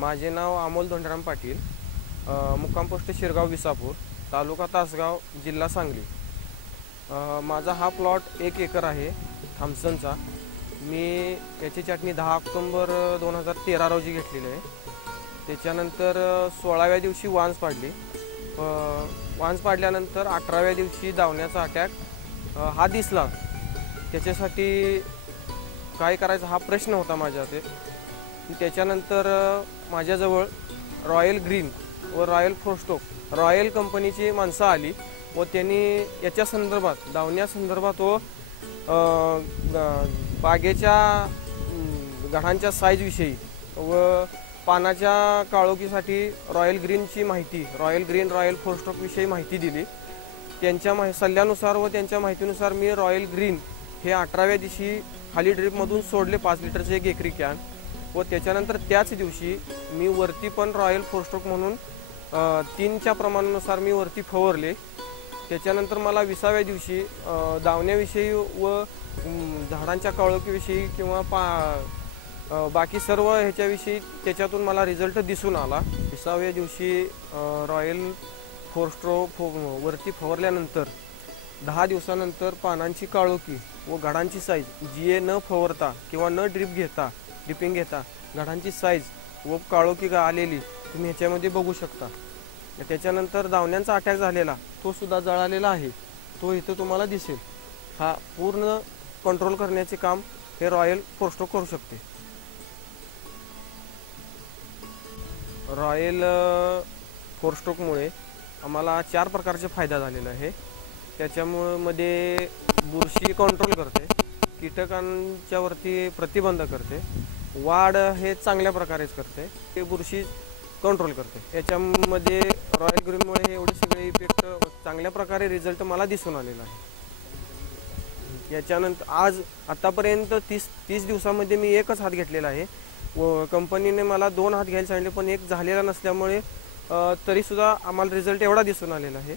माझे नाव अमोल धोंडराम पाटील, मुक्काम पोस्ट शिरगाव विसापूर, तालुका तासगाव, जिल्हा सांगली। माझा हा प्लॉट 1 एकर आहे थॉम्सनचा। मी याची छाटणी 10 ऑक्टोबर 2013 रोजी घेतलेली आहे। त्याच्यानंतर 16व्या दिवशी वांस पाडली। वांस पाडल्यानंतर 18व्या दिवशी दावण्याचा अटॅक हा दिसला। त्याच्यासाठी काय करायचं हा प्रश्न होता माझ्याकडे। त्याच्यानंतर माझ्याजवळ रॉयल ग्रीन व रॉयल फोरस्टोक रॉयल कंपनीची माणसं आली व त्यांनी याच्या संदर्भात दावण्यासंदर्भात व बागेच्या गडांच्या साईजविषयी व पानाच्या काळोखीसाठी रॉयल ग्रीनची माहिती, रॉयल ग्रीन रॉयल फोरस्टोकविषयी माहिती दिली। त्यांच्या सल्ल्यानुसार व त्यांच्या माहितीनुसार मी रॉयल ग्रीन हे 18व्या दिवशी खाली ड्रिपमधून सोडले 5 लिटरचे 1 एकरी कॅन व त्याच्यानंतर त्याच दिवशी मी वरती पण रॉयल फोरस्टोक म्हणून 3च्या प्रमाणानुसार मी वरती फवारले। त्याच्यानंतर मला 20व्या दिवशी दावण्याविषयी व झाडांच्या काळोखीविषयी किंवा बाकी सर्व ह्याच्याविषयी त्याच्यातून मला रिझल्ट दिसून आला। 20व्या दिवशी रॉयल फोरस्टोक वरती फवारल्यानंतर 10 दिवसानंतर पानांची काळोखी व घडांची साईज जी न फवारता किंवा न ड्रिपिंग घेता घडांची साईज व काळोखी आलेली तुम्ही ह्याच्यामध्ये बघू शकता। त्याच्यानंतर दावण्यांचा अटॅक झालेला तो सुद्धा जळालेला आहे, तो इथं तुम्हाला दिसेल। हा पूर्ण कंट्रोल करण्याचे काम हे रॉयल फोरस्टोक करू शकते। रॉयल फोरस्टोकमुळे आम्हाला 4 प्रकारचे फायदा झालेला आहे। त्याच्यामध्ये बुरशी कंट्रोल करते, कीटकांच्या वरती प्रतिबंध करते, वाढ हे चांगल्या प्रकारेच करते, ते बुरशी कंट्रोल करते। याच्यामध्ये रॉयल ग्रीनमुळे हे एवढे सगळे इफेक्ट चांगल्या प्रकारे रिझल्ट मला दिसून आलेला आहे। याच्यानंतर आतापर्यंत 30 दिवसामध्ये मी 1च हात घेतलेला आहे व कंपनीने मला 2 हात घ्यायला सांगितले, पण 1 झालेला नसल्यामुळे तरीसुद्धा आम्हाला रिझल्ट एवढा दिसून आलेला आहे।